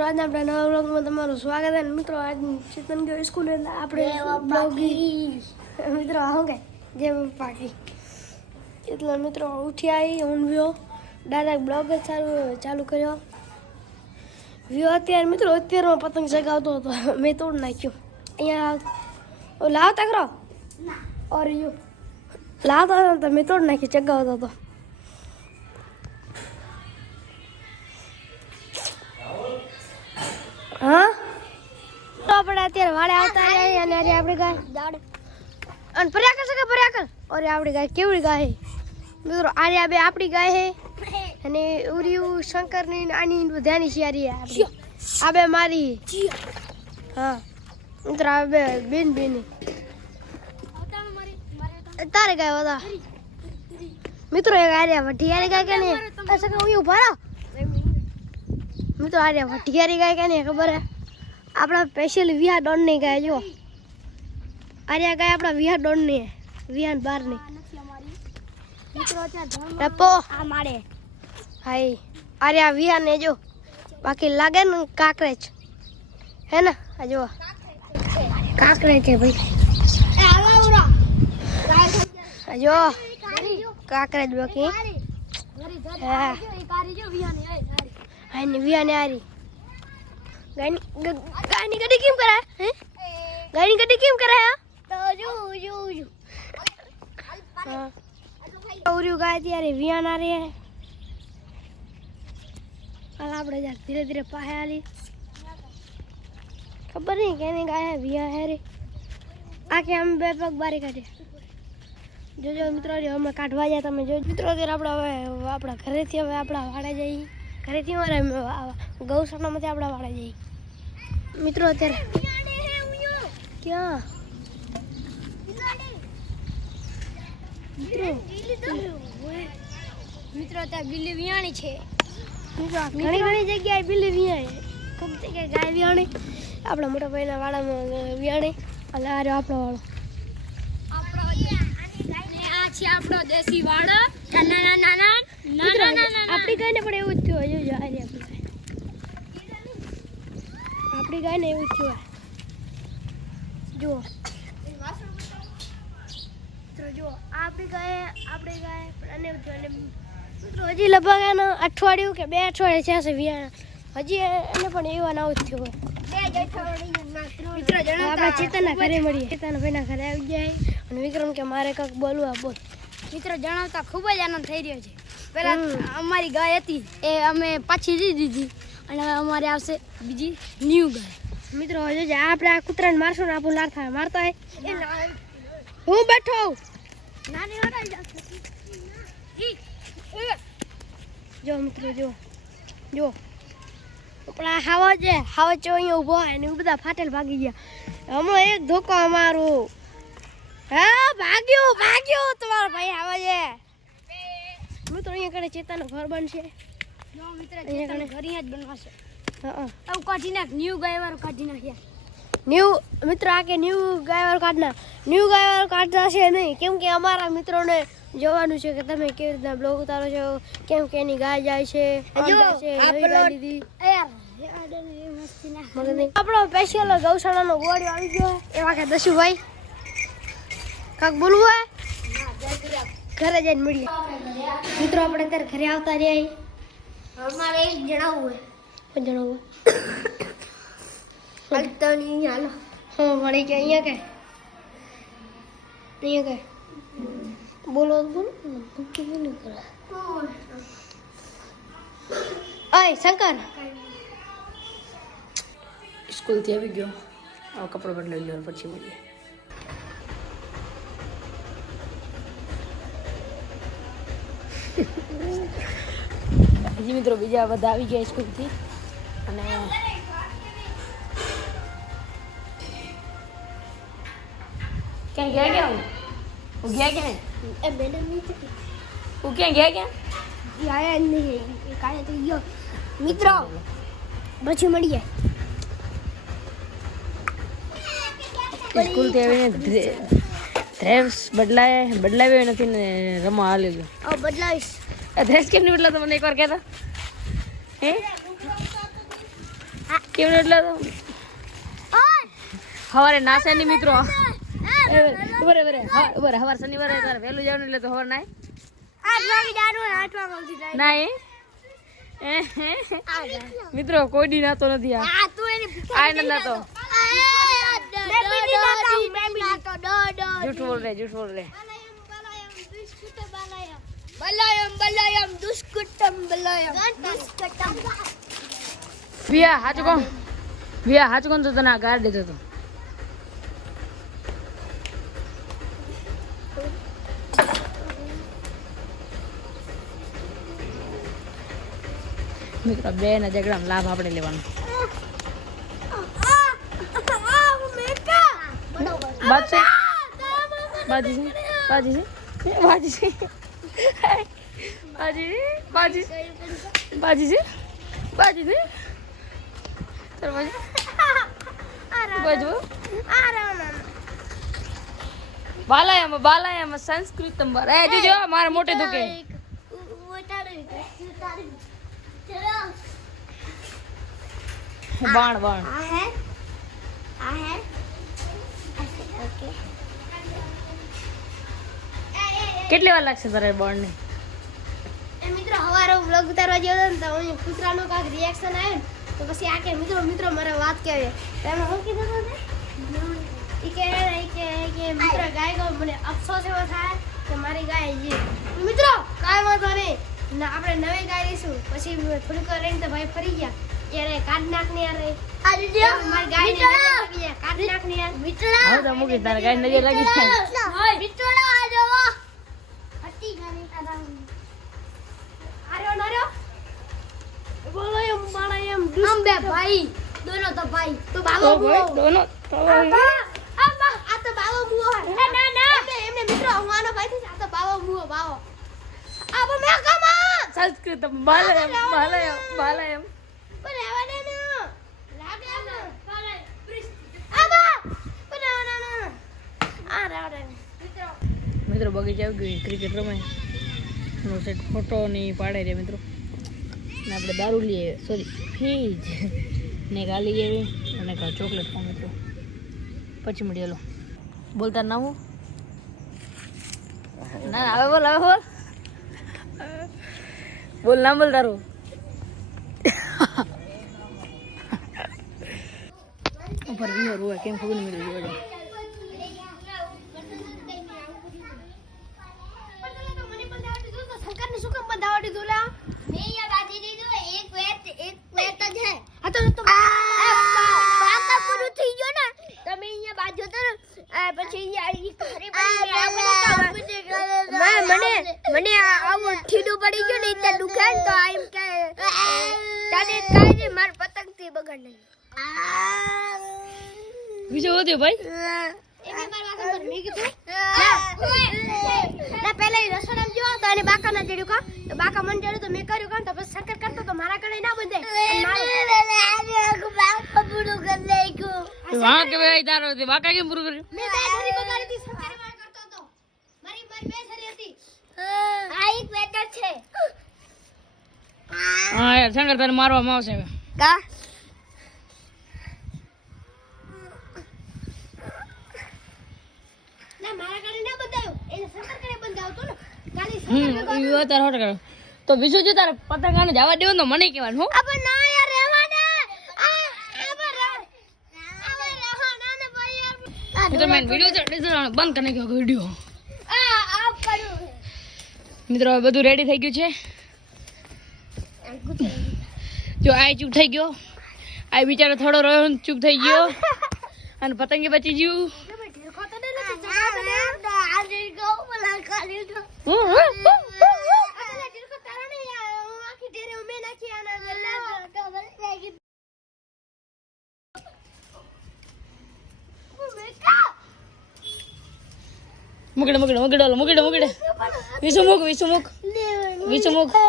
મિત્રો આજના આપણા નવા વ્લોગમાં તમારું સ્વાગત છે મિત્રો આજ ચેતન ગયો સ્કૂલે આપણે બ્લોગ મિત્રો હું કે જે પાકી એટલે મિત્રો ઉઠી આવી હું વ્યો ડાયરેક્ટ બ્લોગ જ ચાલુ કર્યો વ્યો અત્યારે મિત્રો અત્યારમાં પતંગ ચગાવતો હતો મેં તોડ નાખ્યો અહીંયા લાવતા કરો ઓર યુ લાવતા તો મેં તોડ નાખ્યો ચગાવતો હતો हाँ तो આપણે અત્યારે વાળે આવતા રહ્યા અને આજે આપણે ગાય દાડ અને પર્યાકર સકે પર્યાકર ઓરે આપણી ગાય કેવડી ગાય હે મિત્રો આજે આ બે આપણી ગાય હે અને ઉરિયુ શંકરની આની બધાની શિયારી હે આપણી આ બે મારી હા મિત્રો આ બે બેન બેન તારે ગાય હતા મિત્રો એક આર્યા વઢિયારી ગાય કે ને સકે હું ઉભા રહો मैं तो आ रहा भटियारी गाय क्या नहीं खबर है अपना स्पेशल विहा डॉन नहीं गाय जो आर्या गाय अपना विहा डॉन नहीं है विहा बार नहीं टप्पो हमारे हाय आर्या विहा ने जो बाकी लागे न काकरेच है ना जो काकरेच है भाई जो काकरेच बाकी हाय निविया ने आ रही गानी गड्डी क्यों करा है गानी गड्डी क्यों करा है तो जो हां और यू गाय यार विया ना रे हाल આપણે યાર ધીરે ધીરે પાહે આલી ખબર નહીં કેને ગાય है વિયા है रे આકે हम બે પગ બારી કાઢે જો મિત્રો અમે કાઢવા જાય તમે જો મિત્રો અત્યારે આપણે હવે આપણા ઘરેથી હવે આપણા વાડા જઈ ઘરેથી મારે ગૌશાળામાંથી આપણા વાળા જઈ મિત્રો અત્યારે ક્યાં મિત્રો અત્યારે બિલ્લી વિયાણી છે ઘણી ઘણી જગ્યાએ બિલ્લી વિયાણી ખૂબ જગ્યાએ ગાય વિયાણી આપણા મોટા ભાઈના વાડામાં વિયાણી અને આ રહ્યો આપણો વાળો આ છે આપણો દેશી વાડો નાના નાના આપણી ગાયને પણ એવું જ થયું હજુ આપણી ગાયને એવું જ થયું જુઓ જુઓ આપણી ગાય અને મિત્રો હજી લગભગ એનો અઠવાડિયું કે 2 અઠવાડિયા છે વિયા હજી એને પણ એવું આવું જ થયું હોય આપણા ચેતનના ઘરે મળીએ ચેતનના ભાઈના ઘરે આવી જાય અને વિક્રમ કે મારે કંઈક બોલવું બોલ મિત્રો જણાવતા ખૂબ જ આનંદ થઈ રહ્યો છે પહેલા અમારી ગાય હતી એ અમે પાછી દીધી અને હવે અમારે આવશે બીજી ન્યૂ ગાય મિત્રો હજુ જે આપણે આ કૂતરાને મારશું ને આપણું લાર થાય મારતા હોય હું બેઠો નાની જો મિત્રો જો આપણા હાવા ચો અહીંયા ઊભો હોય ને બધા ફાટેલ ભાગી ગયા હમણાં એક ધોકો અમારું હા ભાગ્યો તમારો ભાઈ આવે છે મિત્રો અહીંયા કડે ચેતાનો ઘર બનશે જો મિત્ર ચેતાનો ઘર અહીંયા જ બનવાશે હા આવું કાઢી નાખ ન્યુ ગાયવાળો કાઢી નાખ્યા ન્યુ મિત્ર આ કે ન્યુ ગાયવાળો કાઢતા છે નહીં કેમ કે અમારા મિત્રોને જોવાનું છે કે તમે કેવી રીતના બ્લોગ ઉતારો છો કેમ કે એની ગાય જાય છે આપણો સ્પેશિયલ ગૌશાળાનો ગોળિયો આવી ગયો એવા કે દશુભાઈ કાક બોલવું હોય ઘરે જઈને મળીએ મિત્રો આપણે અત્યારે ઘરે આવતા રહ્યા અમારે એક જણાવવું હોય હાલો હા મળી કે અહીંયા કે બોલો ઓય શંકર સ્કૂલથી આવી ગયો હવે કપડાં બદલાઈ લો પછી મળીએ હજી મિત્રો બીજા બધા આવી ગયા સ્કૂલથી અને ક્યાં ગયા હું ગયા ક્યાં એ મેડમ નહીં હું ક્યાં ગયા આયા નહીં કાલે તો ગયો મિત્રો પછી મળીએ સ્કૂલથી આવીને ડ્રેસ બદલાવ્યો નથી ને રમવા હાલી ગયો બદલાવીશ ડ્રેસ કેમ નહીં બદલાતો મને એકવાર કહેતા હે આ કેમ એટલા તો સવારે નાસે નહીં મિત્રો ઉભરે સવાર શનિવારે તારે વહેલું જવાનું એટલે તો સવાર નાય 8 વાગે જવાનું 8 વાગે સુધી નાય મિત્રો કોઈ દી નાતો નથી આ તું એની આ ન નાતો झूठ झूठ बोल रहे बलायम दुष्कुटम बलायम विया हाच कोण तो ना गाड देतो तो મિત્રો બે ના ઝઘડામાં લાભ આપણે લેવાનો બાજી બાલાયામ સંસ્કૃતમ જો મારે મોટે દુકે બાણ કેટલી વાર લાગશે તારે બાણ ને મિત્રો હવારે વ્લોગ ઉતારવા ગયો હતો ને તો અહીં કૂતરાનો કાંક રિએક્શન આવ્યું ને તો પછી આ કે મિત્રો મારે વાત કહેવી તેમાં શું કીધું હતું કે મિત્ર ગાય ગયો મને અફસોસ એવો થાય કે મારી ગાય છે મિત્રો કાંઈ વાંધો નહીં ના આપણે નવી ગાય લઈશું પછી થોડીક વાર રહીને તો ભાઈ ફરી ગયા યાર કાઢ નાખ ને યાર મારી ગાય ને કાઢ નાખ ને યાર મિત્ર હવે તો મૂકી તારે ગાય નજર લાગી છે મિત્ર આ જો હટી ગાની આર્યો બોલો એમ મારા એમ हम बे भाई दोनों तो भाई तो बाबा दोनों तो આ તો બાવો મુઓ ના એમને મિત્રો હવાનો ભાઈ છે આ તો બાવો મુઓ બાવો આ મે કમા સંસ્કૃત બાલાયમ પણ આવા ને લાગે ના આબા પણ આવા ના આ રાડે મિત્રો બગીચા આવી ગયું ક્રિકેટ રમાય નો સેટ ફોટો ની પાડે રે મિત્રો ને આપણે દારૂ લઈએ સોરી ફીજ ને ગાલી એવી અને કા ચોકલેટ પણ મિત્રો પછી મળીએ બોલતા ના હું ના હવે બોલ બોલ ના બોલ તારું ઉપર વિનો રોય કેમ ખબર નહીં મિત્રો જોવા શંકર ને શું કામ બંધાવડી દોલા મે યા બાજી દીધો એક વેટ જ હે હા તો બાકા પૂરું થઈ ગયો ને તમે અહીંયા બાજુ તો પછી ઈ ખરી પડી મને આવું ઠીડું પડી ગયું ને એટલે દુખે તો એમ કે તને કાઈ ને માર પતંગ થી બગડ નહીં બીજો વધ્યો ભાઈ એમે માર વાસણ પર મી કીધું ના પહેલા ઈ રસોડામાં જો તો એને બાકા ના જેડ્યું કા તો બાકા મન જેડ્યું તો મે કર્યું કા તો પછી શંકર કરતો તો મારા કડે ના બંધાય બાકા પૂરું કરી નાખ્યું વાહ કે ભાઈ તારો તે બાકા કેમ પૂરું કર્યું મે બે ધરી બગાડી દી શંકર માર કરતો તો મારી બે ધરી હતી આ એક વેટર છે હા યાર શંકર તને મારવામાં આવશે હવે કા ના મારા કડે ના બંધાયો એને શંકર કડે બંધાવતો ને ખાલી શંકર તાર હોટ કરો તો બીજું જો તારે પતંગાને જવા દેવો તો મને કહેવાનું હું અબ ના યાર રહેવા દે મિત્રો મેં વિડિયો બંધ કરી નાખ્યો વિડિયો આ કરું મિત્રો હવે બધું રેડી થઈ ગયું છે જો આ ચૂપ થઈ ગયો આ બિચારો થોડો રહ્યો ને ચૂપ થઈ ગયો અને પતંગે બચી ગયું મુકડે વિસુમુખ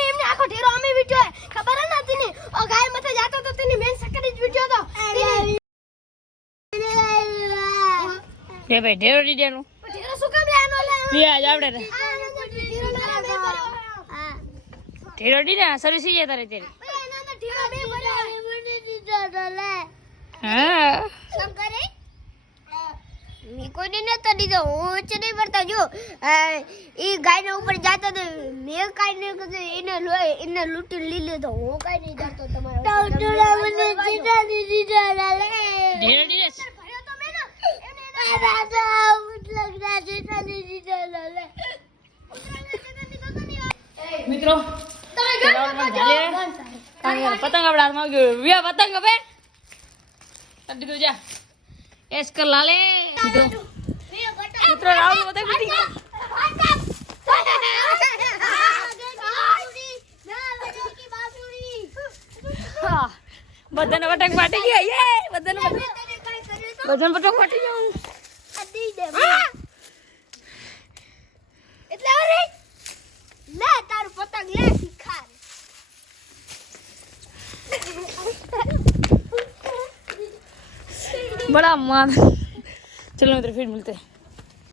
એમને આખો ઢેરો અમે વિટ્યો ખબર ન હતી ને ઓ ગાય મથે જાતો તો તેની મેન સકડી જ વિટ્યો તો કે ભાઈ ઢેરો દીધેનો ઢેરો શું કામ લે વ્યાજ આપણે ઢેરો ડી ને સર્વિસ થઈ જાય તારે તેરી હા કોઈ ને નતો દીધો હું વચ્ચે નહીં પડતા જો એ ગાય ના ઉપર જાતો તો મેં કાઈ નહીં કીધું એને લૂંટી લીધો તો હું કાઈ નહીં જાતો તમારા ઢેરો ડી ને મિત્રો પતંગ આપડા હાથમાં આવી ગયો વ્યા પતંગ હવે દીધું જા એસ કર લાલે મિત્રો રાવણ પતંગ તૂટી ગયો બધાને પતંગ ફાટી ગયા યે બધાને પતંગ ફાટી ગયો એટલે અરે લે તારું પતંગ લે શીખાર बड़ा मान चलो मित्र फिर मिलते हैं।